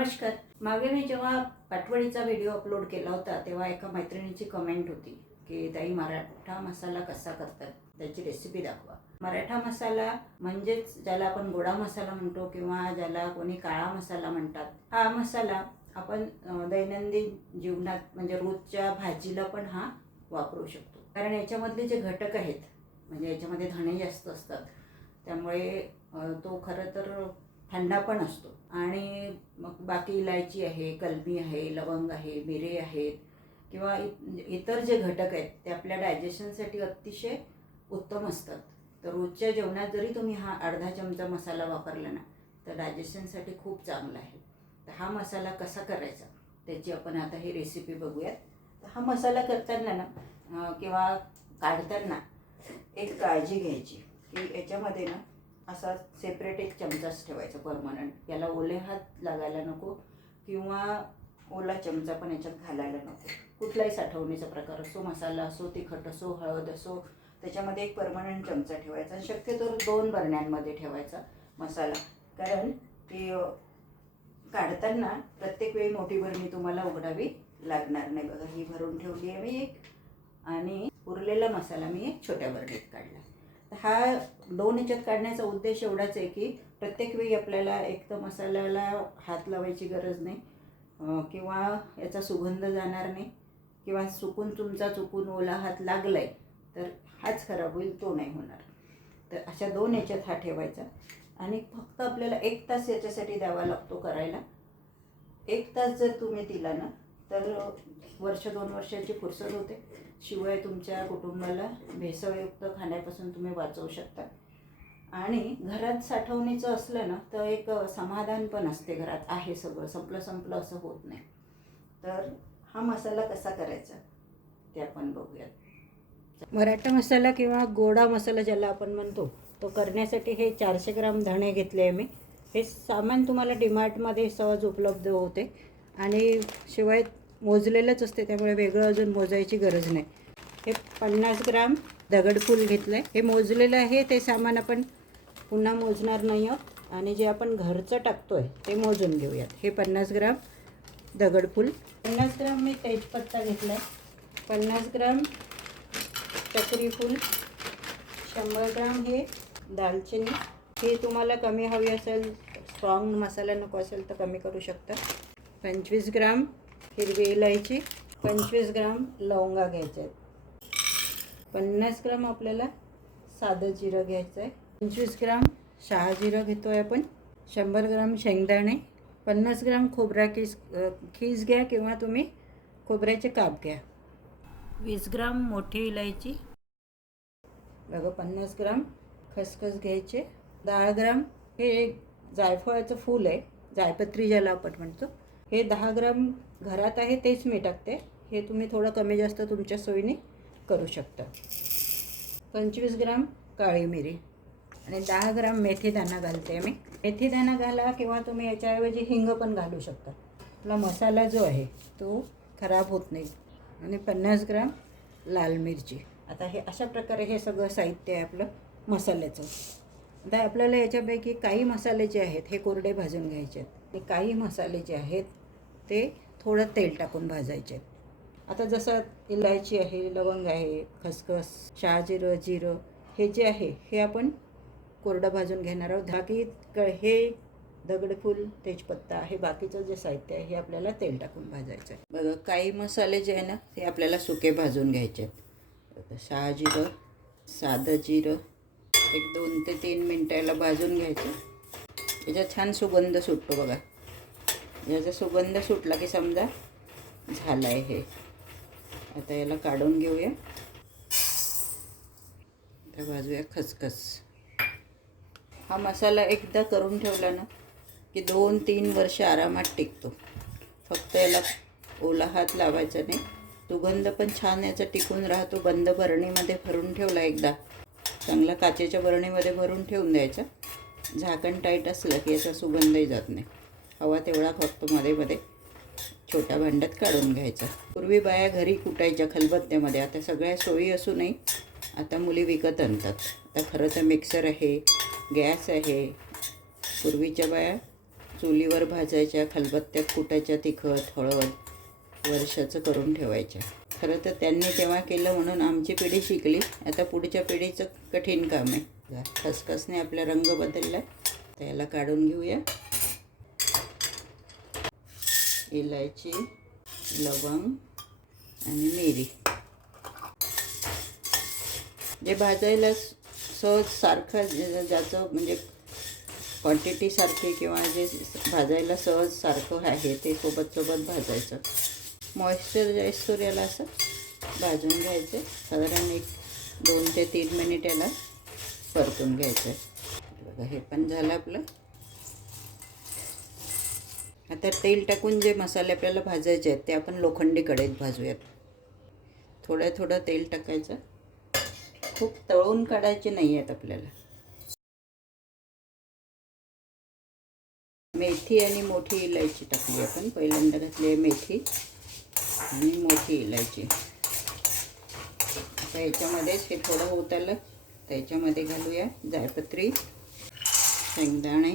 नमस्कार. मागे मी जेव्हा पाटवडीचा व्हिडिओ अपलोड केला होता तेव्हा एका मैत्रिणीची कमेंट होती की ताई मराठा मसाला कसा करतात त्याची रेसिपी दाखवा. मराठा मसाला म्हणजेच ज्याला आपण गोडा मसाला म्हणतो किंवा ज्याला कोणी काळा मसाला म्हणतात. हा मसाला आपण दैनंदिन जीवनात म्हणजे रोजच्या भाजीला पण हा वापरू शकतो. कारण याच्यामधले जे घटक आहेत म्हणजे याच्यामध्ये धणे जास्त असतात त्यामुळे तो खरं तर थंडा पण असतो. आणि मग बाकी इलायची आहे, कलमी आहे, लवंग आहे, मिरे आहेत किंवा इतर जे घटक आहेत ते आपल्या डायजेशनसाठी अतिशय उत्तम असतात. तर रोजच्या जेवणात जरी तुम्ही हा अर्धा चमचा मसाला वापरला ना तर डायजेशनसाठी खूप चांगला आहे. तर हा मसाला कसा करायचा त्याची आपण आता ही रेसिपी बघूयात. तर हा मसाला करताना ना किंवा काढताना एक काळजी घ्यायची की याच्यामध्ये ना असा सेपरेट एक चमचाच ठेवायचा परमनंट. याला ओले हात लागायला नको किंवा ओला चमचा पण याच्यात घालायला नको. कुठलाही साठवणीचा प्रकार असो, मसाला असो, तिखट असो, हळद असो, त्याच्यामध्ये एक परमनंट चमचा ठेवायचा. शक्यतो 2 बरण्यांमध्ये ठेवायचा मसाला. कारण की काढताना प्रत्येक वेळी मोठी बरणी तुम्हाला उघडावी लागणार नाही. बघा ही भरून ठेवली आहे मी एक आणि उरलेला मसाला मी एक छोट्या बरणीत काढला. हा 2 ह्याच्यात काढण्याचा उद्देश एवढाच आहे की प्रत्येक वेळी आपल्याला एक तर मसाल्याला हात लावायची गरज नाही किंवा याचा सुगंध जाणार नाही किंवा चुकून ओला हात लागलाय तर हाच खराब होईल, तो नाही होणार. तर अशा 2 ह्याच्यात हा ठेवायचा आणि फक्त आपल्याला 1 तास याच्यासाठी द्यावा लागतो करायला. 1 तास जर तुम्ही दिला ना तर 1-2 वर्षाची फुरसत होते. शिवाय तुमच्या कुटुंबाला भेसळयुक्त खाण्यापासून तुम्ही वाचवू शकता. आणि घरात साठवणीचं असलं ना तर एक समाधान पण असते, घरात आहे सगळं, संपलं असं होत नाही. तर हा मसाला कसा करायचा ते आपण बघूयात. मराठा मसाला किंवा गोडा मसाला ज्याला आपण म्हणतो तो करण्यासाठी हे 400 ग्राम धणे घेतले आहे मी. हे सामान तुम्हाला डीमार्टमध्ये सहज उपलब्ध होते आणि शिवाय मोजलेलंच असते त्यामुळे वेगळं अजून मोजायची गरज नाही. हे 50 ग्राम दगडफूल घेतलं आहे. हे मोजलेलं आहे, ते सामान आपण पुन्हा मोजणार नाही आहोत. आणि जे आपण घरचं टाकतो आहे ते मोजून घेऊयात. हे 50 ग्राम दगडफूल, 50 ग्राम मी तेजपत्ता घेतला आहे, 50 ग्राम चक्रीफूल, 100 ग्राम हे दालचिनी. हे तुम्हाला कमी हवी असेल, स्ट्रॉंग मसाला नको असेल तर कमी करू शकता. 25 ग्राम हिरवी इलायची, 25 ग्राम लवंगा घ्यायच्या आहेत, 50 ग्राम आपल्याला साधं जिरं घ्यायचं आहे, 25 ग्राम शहाजिरं घेतो आहे आपण, 100 ग्राम शेंगदाणे, 50 ग्राम खोबरा खीस घ्या किंवा तुम्ही खोबऱ्याचे काप घ्या, 20 ग्राम मोठी इलायची बघा, 50 ग्राम खसखस घ्यायचे, 10 ग्राम हे जायफळाचं फूल आहे, जायपत्री ज्याला आपण म्हणतो. हे 10 ग्राम घरात आहे तेच मी टाकते. हे तुम्ही थोडं कमी जास्त तुमच्या सोयीने करू शकता. 25 ग्राम काळी मिरी आणि 10 ग्राम मेथीदाणा घालते मी. मेथीदाणा घाला किंवा तुम्ही याच्याऐवजी हिंग पण घालू शकता. आपला मसाला जो आहे तो खराब होत नाही. आणि 50 ग्राम लाल मिरची. आता हे अशा प्रकारे हे सगळं साहित्य आहे आपलं मसाल्याचं. आता आपल्याला याच्यापैकी काही मसाले जे आहेत हे कोरडे भाजून घ्यायचे आहेत आणि काही मसाले जे आहेत ते थोडं तेल टाकून भाजायचे आहेत. आता जसं इलायची आहे, लवंग आहे, खसखस, शहाजिरं, जिरं हे जे आहे हे आपण कोरडं भाजून घेणार आहोत. बाकी हे दगडफूल, तेजपत्ता हे बाकीचं जे साहित्य आहे हे आपल्याला तेल टाकून भाजायचं आहे. बघा काही मसाले जे आहे ना ते आपल्याला सुके भाजून घ्यायचे आहेत. शहाजिरं, साधं जिरं एक 2 ते 3 मिनटाला भाजून घ्यायचं. याचा छान सुगंध सुटतो बघा. याचा सुगंध सुटला की समजा झालं आहे हे. आता याला काढून घेऊया. आता भाजूया खसखस. हा मसाला एकदा करून ठेवला ना की 2-3 वर्ष आरामात टिकतो. फक्त याला ओला हात लावायचा नाही. सुगंध पण छान याचा टिकून राहतो. बंद बरणीमध्ये भरून ठेवला एकदा, चांगला काचेच्या बरणीमध्ये भरून ठेवून द्यायचा. झाकण टाईट असलं की याचा सुगंधही जात नाही. हवा तेवढा फक्त मध्ये मध्ये छोट्या भांड्यात काढून घ्यायचा. पूर्वी बाया घरी कुटायच्या खलबत्त्यामध्ये. आता सगळ्या सोयी असूनही आता मुली विकत आणतात. आता खरं तर मिक्सर आहे, गॅस आहे. पूर्वीच्या बाया चुलीवर भाजायच्या, खलबत्त्यात कुटायच्या, तिखट हळद वर्षाचं करून ठेवायच्या. खरं तर त्यांनी तेव्हा केलं म्हणून आमची पिढी शिकली. आता पुढच्या पिढीचं कठीण काम आहे. खसखसने आपला रंग बदलला. तर याला काढून घेऊया. इलायची, लवंग आणि मिरी. जे भाजायला सहज सारखं ज्याचं म्हणजे क्वांटिटी सारखी किंवा जे भाजायला सहज सारखं आहे ते सोबत भाजायचं. मॉइश्चर जाईस्तोवर याला असं भाजून घ्यायचं. साधारण 2 ते 3 मिनिट याला परतून घ्यायचं. बघा हे पण झालं आपलं. आता तेल टाकून जे मसाले आपल्याला भाजायचे आहेत ते आपण लोखंडी कढईत भाजूयात. थोडं तेल टाकायचं. खूप तळून काढायचे नाही आहेत आपल्याला. मेथी आणि मोठी इलायची टाकली आपण. पहिल्यांदा घातली आहे मेथी आणि मोठी इलायची. आता याच्यामध्येच हे थोडं होत आलं तर याच्यामध्ये घालूया जायपत्री, शेंगदाणे,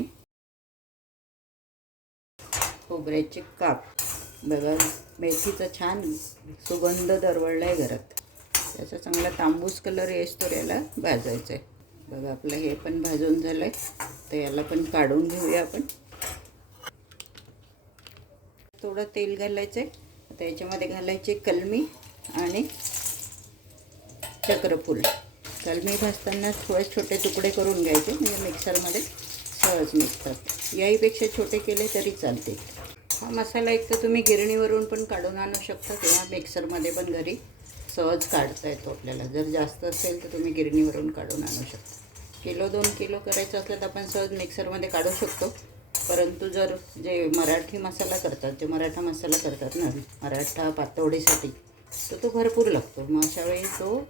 खोबऱ्याचे काप. बघा मेथीचा छान सुगंध दरवळला आहे घरात. त्याचा चांगला तांबूस कलर येतो याला भाजायचं आहे. बघा आपलं हे पण भाजून झालं आहे. तर याला पण काढून घेऊया आपण. थोडं तेल घालायचं आहे. आता याच्यामध्ये घालायचे कलमी आणि चक्रफूल. कलमी भाजताना थोडे छोटे तुकडे करून घ्यायचे म्हणजे मिक्सरमध्ये सहज निघतात. याहीपेक्षा छोटे केले तरी चालते. हा मसाला एक तर तुम्ही गिरणीवरून पण काढून आणू शकता किंवा मिक्सरमध्ये पण घरी सहज काढता येतो आपल्याला. जर जास्त असेल तर तुम्ही गिरणीवरून काढून आणू शकता. 1-2 किलो करायचं असलं तर आपण सहज मिक्सरमध्ये काढू शकतो. परंतु जर जे मराठी मसाला करतात, जे मराठा मसाला करतात ना मराठा पातवडीसाठी, तर तो भरपूर लागतो. मग अशावेळी तो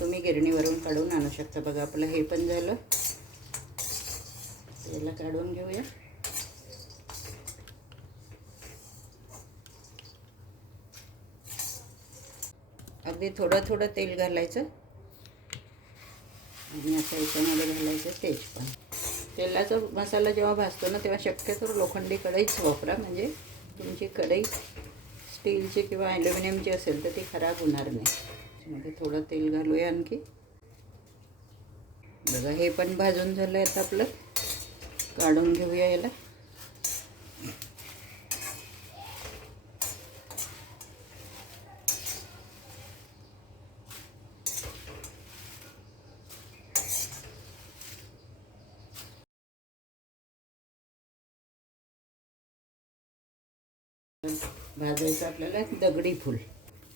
तुम्ही गिरणीवरून काढून आणू शकता. बघा आपलं हे पण झालं. याला काढून घेऊया. अगदी थोडं तेल घालायचं आणि आता याच्यामध्ये घालायचं तेजपान. तेलाचा मसाला जेव्हा भाजतो ना तेव्हा शक्यतो लोखंडी कढईच वापरा. म्हणजे तुमची कढई स्टीलची किंवा ॲल्युमिनियमची असेल तर ती खराब होणार नाही. त्यामध्ये थोडं तेल घालूया आणखी. बघा हे पण भाजून झालं आहे. आता आपलं काढून घेऊया याला. भाजायचं आपल्याला दगडी फूल.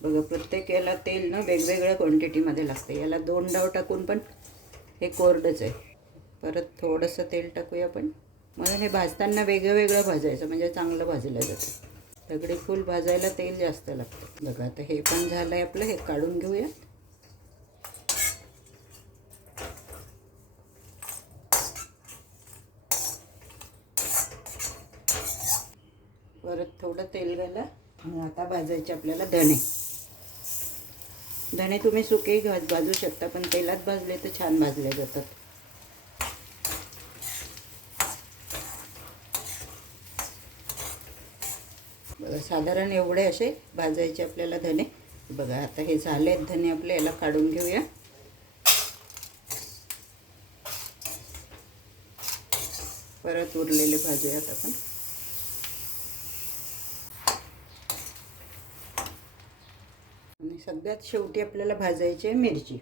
बघा प्रत्येक याला तेल ना वेगवेगळ्या क्वांटिटीमध्ये लागतं. याला 2 डाव टाकून पण हे कोरडंच आहे. परत थोडंसं तेल टाकूया आपण. म्हणून हे भाजताना वेगळं भाजायचं म्हणजे चांगलं भाजलं जातं. दगडी फूल भाजायला तेल जास्त लागतं. बघा आता हे पण झालं आहे आपलं. हे काढून घेऊया. परत थोडं तेल घाला. आणि आता भाजायचे आपल्याला धणे तुम्ही सुके भाजू शकता पण तेलात भाजले तर छान भाजले जातात. बघा साधारण एवढे असे भाजायचे आपल्याला धणे. बघा आता हे झालेत धणे आपले. याला काढून घेऊया. परत उरलेले भाजूयात आपण. आणि सगळ्यात शेवटी आपल्याला भाजायची आहे मिरची.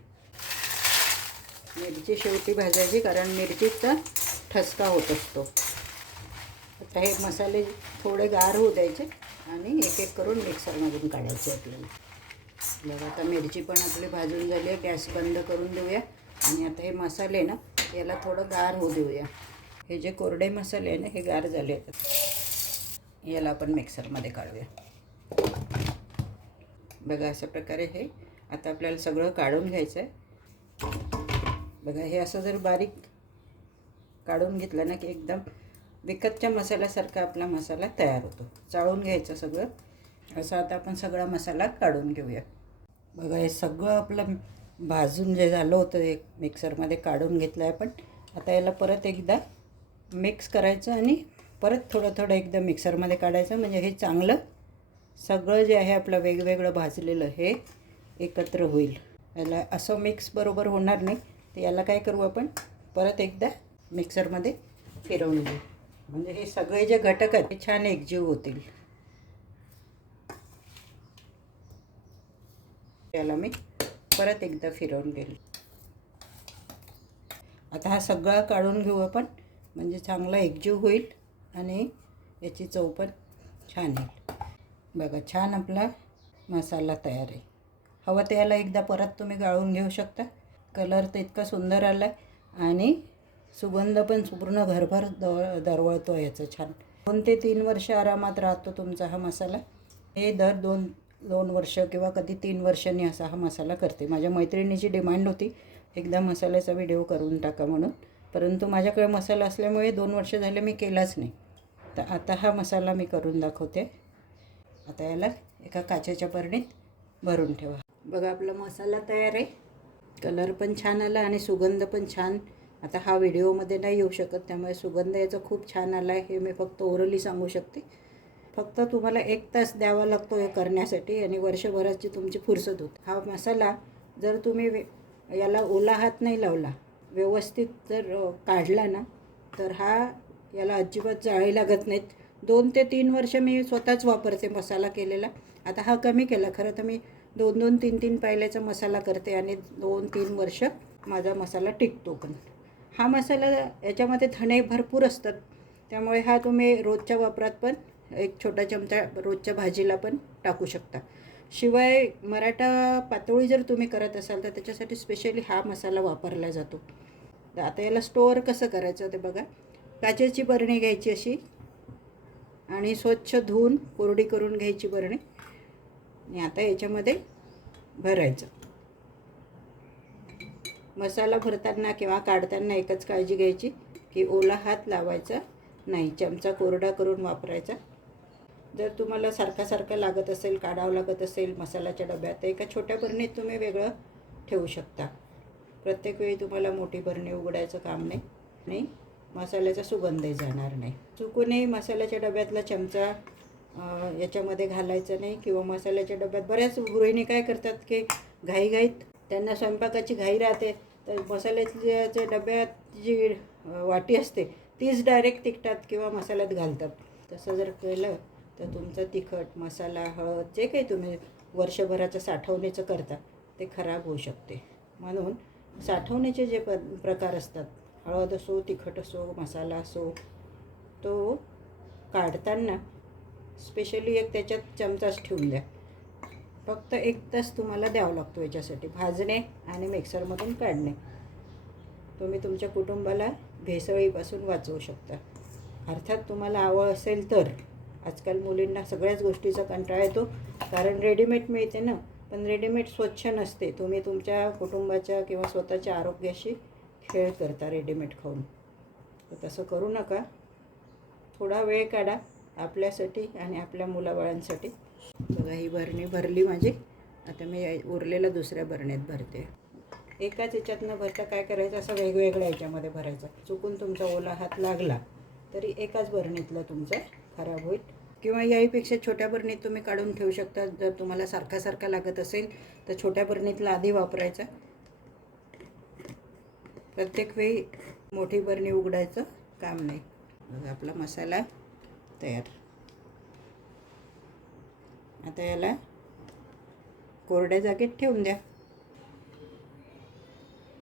मिरची शेवटी भाजायची कारण मिरचीचा ठसका होत असतो. आता हे मसाले थोडे गार होऊ द्यायचे आणि एक करून मिक्सरमधून काढायचे आपल्याला. बघा आता मिरची पण आपली भाजून झाली आहे. गॅस बंद करून देऊया. आणि आता हे मसाले ना याला थोडं गार होऊ देऊया. हे जे कोरडे मसाले आहे ना हे गार झाले आहेत. याला आपण मिक्सरमध्ये काढूया. बघा अशा प्रकारे हे आता आपल्याला सगळं काढून घ्यायचं आहे. बघा हे असं जर बारीक काढून घेतलं ना की एकदम विकतच्या मसाल्यासारखा आपला मसाला तयार होतो. चाळून घ्यायचं सगळं. असं आता आपण सगळा मसाला काढून घेऊया. बघा हे सगळं आपलं भाजून जे झालं होतं एक मिक्सरमध्ये काढून घेतलं आहे आपण. आता याला परत एकदा मिक्स करायचं आणि परत थोडं थोडं एकदा मिक्सरमध्ये काढायचं, म्हणजे हे चांगलं सगळं जे आहे आपलं वेगवेगळं भाजलेलं हे एकत्र होईल. याला असं मिक्स बरोबर होणार नाही, तर याला काय करू आपण परत एकदा मिक्सरमध्ये फिरवून घेऊ, म्हणजे हे सगळे जे घटक आहेत ते छान एकजीव होतील. याला मी परत एकदा फिरवून घेईल. आता हा सगळा काढून घेऊ आपण, म्हणजे चांगला एकजीव होईल आणि याची चव पण छान येईल. बघा छान आपला मसाला तयार आहे. हवं तर याला एकदा परत तुम्ही गाळून घेऊ शकता. कलर तर इतका सुंदर आला आहे आणि सुगंध पण पूर्ण घरभर दरवळतो याचं छान. 2 ते 3 वर्ष आरामात राहतो तुमचा हा मसाला. हे दर 2 वर्ष किंवा कधी 3 वर्षांनी असा हा मसाला करते. माझ्या मैत्रिणीची डिमांड होती एकदा मसाल्याचा व्हिडिओ करून टाका म्हणून, परंतु माझ्याकडे मसाला असल्यामुळे 2 वर्ष झाले मी केलाच नाही. तर आता हा मसाला मी करून दाखवते. आता याला एका काचेच्या बरणीत भरून ठेवा. बघा आपला मसाला तयार आहे. कलर पण छान आला आणि सुगंध पण छान. आता हा व्हिडिओमध्ये नाही येऊ शकत, त्यामुळे सुगंध याचा खूप छान आला आहे हे मी फक्त ओरली सांगू शकते. फक्त तुम्हाला 1 तास द्यावा लागतो हे करण्यासाठी आणि वर्षभराची तुमची फुरसत होते. हा मसाला जर तुम्ही याला ओला हात नाही लावला, व्यवस्थित जर काढला ना, तर याला अजिबात जाळी लागत नाहीत. 2 ते 3 वर्ष मी स्वतःच वापरते मसाला केलेला. आता हा कमी केला, खरं तर मी 2-2, 3-3 पायल्याचा मसाला करते आणि 2-3 वर्ष माझा मसाला टिकतो. पण हा मसाला याच्यामध्ये धणे भरपूर असतात, त्यामुळे हा तुम्ही रोजच्या वापरात पण 1 छोटा चमचा रोजच्या भाजीला पण टाकू शकता. शिवाय मराठा पातोळी जर तुम्ही करत असाल तर त्याच्यासाठी स्पेशली हा मसाला वापरला जातो. तर आता याला स्टोअर कसं करायचं ते बघा. काचेची बरणी घ्यायची अशी आणि स्वच्छ धुवून कोरडी करून घ्यायची बरणी आणि आता याच्यामध्ये भरायचं. मसाला भरताना किंवा काढताना एकच काळजी घ्यायची की ओला हात लावायचा नाही, चमचा कोरडा करून वापरायचा. जर तुम्हाला सारखा लागत असेल, काढावं लागत असेल मसाल्याच्या डब्यात, तर एका छोट्या बरणीत तुम्ही वेगळं ठेवू शकता. प्रत्येक वेळी तुम्हाला मोठी बरणी उघडायचं काम नाही आणि मसाल्याचा सुगंधही जाणार नाही. चुकूनही मसाल्याच्या डब्यातला चमचा याच्यामध्ये घालायचा नाही. किंवा मसाल्याच्या डब्यात बऱ्याच गृहिणी काय करतात की घाईघाईत त्यांना स्वयंपाकाची घाई राहते, तर मसाल्याच्या डब्यात जी वाटी असते तीच डायरेक्ट तिखटात किंवा मसाल्यात घालतात. तसं जर केलं तर तुमचं तिखट, मसाला, हळद जे काही तुम्ही वर्षभराचं साठवणीचं करता ते खराब होऊ शकते. म्हणून साठवणीचे जे प्रकार असतात, हळद असो, तिखट असो, मसाला असो, तो काढताना स्पेशली एक त्याच्यात चमचाच ठेवून द्या. फक्त 1 तास तुम्हाला द्यावा लागतो याच्यासाठी, भाजणे आणि मिक्सरमधून काढणे. तुम्ही तुमच्या कुटुंबाला भेसळीपासून वाचवू शकता. अर्थात तुम्हाला आवड असेल तर. आजकाल मुलींना सगळ्याच गोष्टीचा कंटाळा येतो, कारण रेडीमेड मिळते ना, पण रेडीमेड स्वच्छ नसते. तुम्ही तुमच्या कुटुंबाच्या किंवा स्वतःच्या आरोग्याशी खेळ करता रेडीमेड खाऊन. तर तसं करू नका. थोडा वेळ काढा आपल्यासाठी आणि आपल्या मुलाबाळांसाठी. बघा ही बरणी भरली माझी. आता मी उरलेला दुसऱ्या बरणीत भरते. एकाच ह्याच्यात न भरता काय करायचं, असं वेगवेगळ्या ह्याच्यामध्ये भरायचं. चुकून तुमचा ओला हात लागला तरी एकाच बरणीतला तुमचा खराब होईल. किंवा याहीपेक्षा छोट्या बरणीत तुम्ही काढून ठेवू शकता. जर तुम्हाला सारखा लागत असेल तर छोट्या बरणीतला आधी वापरायचा. प्रत्येक वेळी मोठी बरणी उघडायचं काम नाही. बघा आपला मसाला तयार. आता याला कोरड्या जागेत ठेवून द्या.